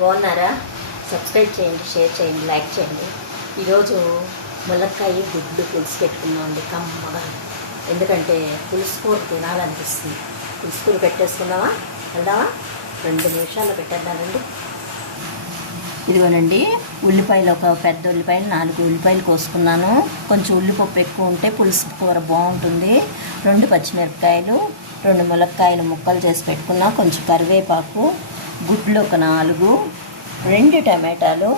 బాగున్నారా? సబ్స్క్రైబ్ చేయండి, షేర్ చేయండి, లైక్ చేయండి. ఈరోజు ములక్కాయ గుడ్లు పులుసు పెట్టుకున్నామండి కమ్మగా. ఎందుకంటే పులుసు కూర తినాలనిపిస్తుంది. పులుసు కూర పెట్టేసుకుందామా? వెళ్దామా? 2 నిమిషాల్లో పెట్టేద్దామండి. ఇదిగోనండి, ఉల్లిపాయలు ఒక పెద్ద ఉల్లిపాయలు 4 ఉల్లిపాయలు కోసుకున్నాను. కొంచెం ఉల్లిపప్పు ఎక్కువ ఉంటే పులుసు కూర బాగుంటుంది. 2 పచ్చిమిరపకాయలు, 2 ములక్కాయలు ముక్కలు చేసి పెట్టుకున్నా, కొంచెం కరివేపాకు, గుడ్లు ఒక 4, 2 టమాటాలు,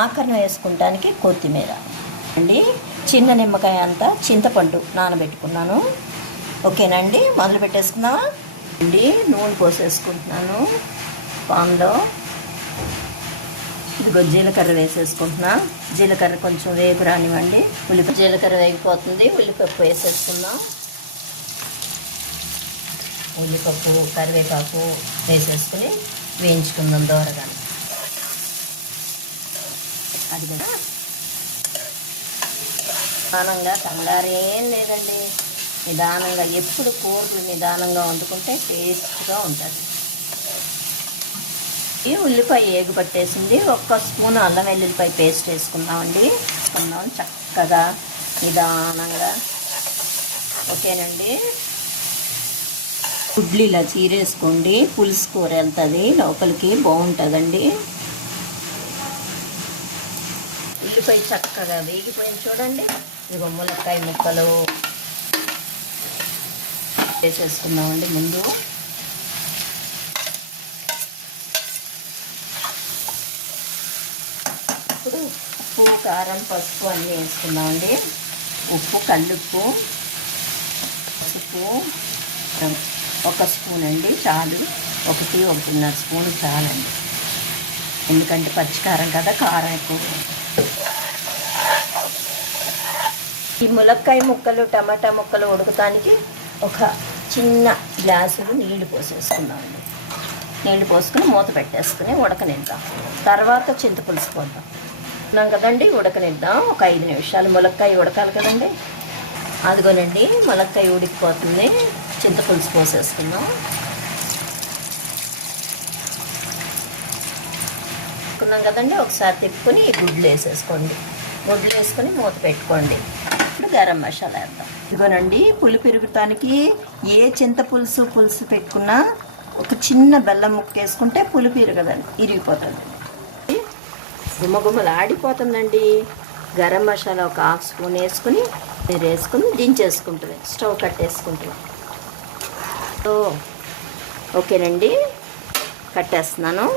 ఆఖరణ వేసుకుంటానికి కొత్తిమీర అండి, చిన్న నిమ్మకాయ అంతా చింతపండు నానబెట్టుకున్నాను. ఓకేనండి, మొదలు పెట్టేసుకుందామా అండి. నూనె పోసేసుకుంటున్నాను పాన్లో. ఇదిగో జీలకర్ర వేసేసుకుంటున్నా. జీలకర్ర కొంచెం వేగు రానివ్వండి. జీలకర్ర వేగిపోతుంది. ఉల్లిపప్పు వేసేసుకుందాం. ఉల్లిపప్పు కరివేపాకు వేసేసుకుని వేయించుకుందాం దోరగా. అది కదా నిదానంగా, కంగారు ఏం లేదండి. నిదానంగా, ఎప్పుడు కూరలు నిదానంగా వండుకుంటే టేస్ట్గా ఉంటుంది. ఈ ఉల్లిపాయ ఏగు పట్టేసింది. 1 స్పూన్ అల్లం వెల్లుల్లిపాయ పేస్ట్ వేసుకుందామండి. చక్కగా నిదానంగా. ఓకేనండి, గుడ్లు ఇలా చీరేసుకోండి. పులుసు కూర వెళ్తుంది లోపలికి, బాగుంటుందండి. ఉల్లిపాయ చక్కగా వేగిపోయింది చూడండి. ఇదిగో ములక్కాయ ముక్కలు వేసేసుకుందామండి ముందు. ఇప్పుడు ఉప్పు, కారం, పసుపు అన్నీ వేసుకుందామండి. ఉప్పు, కల్లుప్పు, పసుపు 1 స్పూన్ అండి చాలు. 1.5 స్పూన్ చాలండి. ఎందుకంటే పచ్చికారం కదా, కారం ఎక్కువ. ఈ ములక్కాయ ముక్కలు, టమాటా ముక్కలు ఉడకటానికి ఒక చిన్న గ్లాసులు నీళ్లు పోసేసుకుందామండి. నీళ్లు పోసుకుని మూత పెట్టేసుకుని ఉడకనిద్దాం. తర్వాత చింతపులుసు పోద్దాం. ఉన్నాం కదండి, ఉడకనిద్దాం ఒక 5 నిమిషాలు. ములక్కాయ ఉడకాలి కదండి. అదిగోనండి, ములక్కాయ ఉడికిపోతుంది. చింతపులుసు పోసేసుకుందాం. ఉన్నాం కదండి, ఒకసారి తిప్పుకొని గుడ్లు వేసేసుకోండి. గుడ్లు వేసుకొని మూత పెట్టుకోండి. ఇప్పుడు గరం మసాలా వేద్దాం. ఇదిగోనండి, పులి పెరుగుతానికి ఏ పులుసు పెట్టుకున్నా ఒక చిన్న బెల్లం ముక్క వేసుకుంటే పులిపి కదండి, ఇరిగిపోతుంది. గుమ్మగుమ్మలు ఆడిపోతుందండి. గరం మసాలా ఒక 1/2 స్పూన్ వేసుకుని మీరు వేసుకుని దించేసుకుంటుంది. స్టవ్ కట్టేసుకుంటుంది. ఓకేనండి, కట్టేస్తున్నాను.